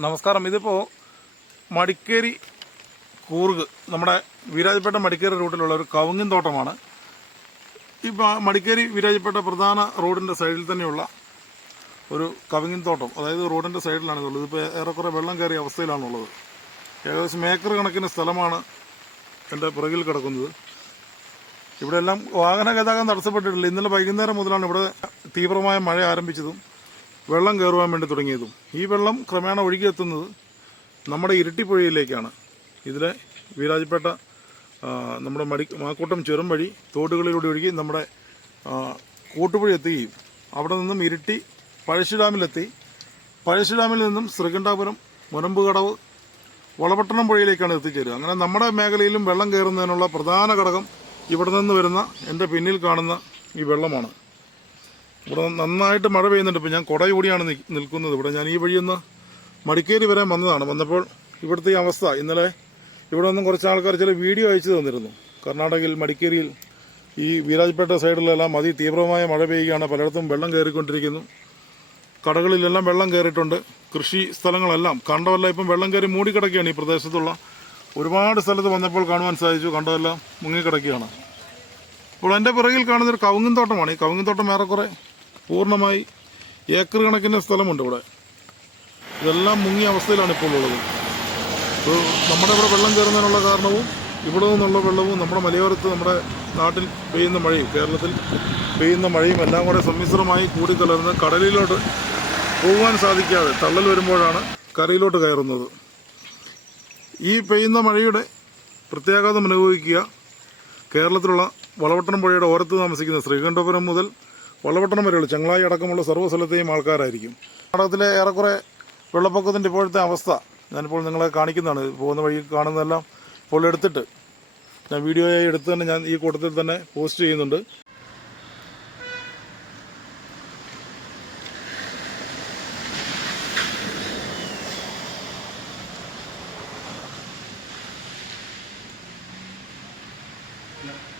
നമസ്കാരം. ഇതിപ്പോൾ മടിക്കേരി കൂർഗ് നമ്മുടെ വീരാജപ്പേട്ട മടിക്കേരി റൂട്ടിലുള്ള ഒരു കവുങ്ങിൻ തോട്ടമാണ്. ഈ മടിക്കേരി വീരാജപ്പേട്ട പ്രധാന റോഡിന്റെ സൈഡിൽ തന്നെയുള്ള ഒരു കവുങ്ങിൻ തോട്ടം. അതായത് റോഡിന്റെ സൈഡിലാണ് ഇതുള്ളത് ഇപ്പോൾ ഏറെക്കുറെ വെള്ളം കയറിയ അവസ്ഥയിലാണുള്ളത് ഏകദേശം ഏക്കർ കണക്കിന് സ്ഥലമാണ് എന്റെ പുറകിൽ കിടക്കുന്നത്. ഇവിടെ എല്ലാം വാഹന ഗതാഗതം തടസ്സപ്പെട്ടിട്ടില്ല. ഇന്നലെ വൈകുന്നേരം മുതലാണ് ഇവിടെ തീവ്രമായ മഴ ആരംഭിച്ചതും വെള്ളം കയറുവാൻ വേണ്ടി തുടങ്ങിയതും. ഈ വെള്ളം ക്രമേണ ഒഴുകിയെത്തുന്നത് നമ്മുടെ ഇരട്ടിപ്പുഴയിലേക്കാണ്. ഇതിലെ വീരാജപ്പേട്ട നമ്മുടെ മടി മാക്കൂട്ടം ചുരം വഴി തോടുകളിലൂടെ ഒഴുകി നമ്മുടെ കൂട്ടുപുഴ എത്തുകയും അവിടെ നിന്നും ഇരിട്ടി പഴശ്ശി ഡാമിലെത്തി പഴശ്ശി ഡാമിൽ നിന്നും ശ്രീകണ്ഠാപുരം മുനമ്പുകടവ് വളപട്ടണം പുഴയിലേക്കാണ് എത്തിച്ചേരുക. അങ്ങനെ നമ്മുടെ മേഖലയിലും വെള്ളം കയറുന്നതിനുള്ള പ്രധാന ഘടകം ഇവിടെ നിന്ന് വരുന്ന എന്റെ പിന്നിൽ കാണുന്ന ഈ വെള്ളമാണ്. ഇവിടെ നന്നായിട്ട് മഴ പെയ്യുന്നുണ്ട്. ഇപ്പോൾ ഞാൻ കുടയൂടിയാണ് കൂടിയാണ് നിൽക്കുന്നത്. ഇവിടെ ഞാൻ ഈ വഴിയൊന്ന് മടിക്കേരി വരെ വന്നതാണ്. വന്നപ്പോൾ ഇവിടുത്തെ ഈ അവസ്ഥ. ഇന്നലെ ഇവിടെ നിന്നും കുറച്ച് ആൾക്കാർ ചില വീഡിയോ അയച്ചു തന്നിരുന്നു. കർണാടകയിൽ മടിക്കേരിയിൽ ഈ വീരാജ്പേട്ട സൈഡിലെല്ലാം അതി തീവ്രമായ മഴ പെയ്യുകയാണ്. പലയിടത്തും വെള്ളം കയറിക്കൊണ്ടിരിക്കുന്നു. കടകളിലെല്ലാം വെള്ളം കയറിയിട്ടുണ്ട്. കൃഷി സ്ഥലങ്ങളെല്ലാം കണ്ടവല്ല ഇപ്പം വെള്ളം കയറി മൂടിക്കിടക്കുകയാണ് ഈ പ്രദേശത്തുള്ള. ഒരുപാട് സ്ഥലത്ത് വന്നപ്പോൾ കാണുവാൻ സാധിച്ചു. കണ്ടതെല്ലാം മുങ്ങിക്കിടക്കുകയാണ്. ഇപ്പോൾ എന്റെ പിറകിൽ കാണുന്നൊരു കവുങ്ങിൻ തോട്ടമാണ്. ഈ കവുങ്ങിൻ തോട്ടം ഏറെക്കുറെ പൂർണമായി ഏക്കർ കണക്കിന് സ്ഥലമുണ്ട് ഇവിടെ. ഇതെല്ലാം മുങ്ങിയ അവസ്ഥയിലാണ് ഇപ്പോൾ ഉള്ളത്. നമ്മുടെ ഇവിടെ വെള്ളം കയറുന്നതിനുള്ള കാരണവും ഇവിടെ നിന്നുള്ള വെള്ളവും നമ്മുടെ മലയോരത്ത് നമ്മുടെ നാട്ടിൽ പെയ്യുന്ന മഴയും കേരളത്തിൽ പെയ്യുന്ന മഴയും എല്ലാം കൂടെ സമ്മിശ്രമായി കൂടിക്കലർന്ന് കടലിലോട്ട് പോകാൻ സാധിക്കാതെ തള്ളൽ വരുമ്പോഴാണ് കരയിലോട്ട് കയറുന്നത്. ഈ പെയ്യുന്ന മഴയുടെ പ്രത്യാഘാതം അനുഭവിക്കുക കേരളത്തിലുള്ള വളവട്ടണം പുഴയുടെ ഓരത്ത് താമസിക്കുന്ന ശ്രീകണ്ഠപുരം മുതൽ വെള്ളപട്ടണം വരെയുള്ള. ചങ്ങളായി അടക്കമുള്ള സർവ സ്ഥലത്തെയും ആൾക്കാരായിരിക്കും. കർണാടകത്തിലെ ഏറെക്കുറെ വെള്ളപ്പൊക്കത്തിന്റെ ഇപ്പോഴത്തെ അവസ്ഥ ഞാനിപ്പോൾ നിങ്ങളെ കാണിക്കുന്നതാണ്. പോകുന്ന വഴി കാണുന്നതെല്ലാം ഇപ്പോൾ എടുത്തിട്ട് ഞാൻ വീഡിയോയായി എടുത്ത് തന്നെ ഞാൻ ഈ കൂട്ടത്തിൽ തന്നെ പോസ്റ്റ് ചെയ്യുന്നുണ്ട്. Yeah.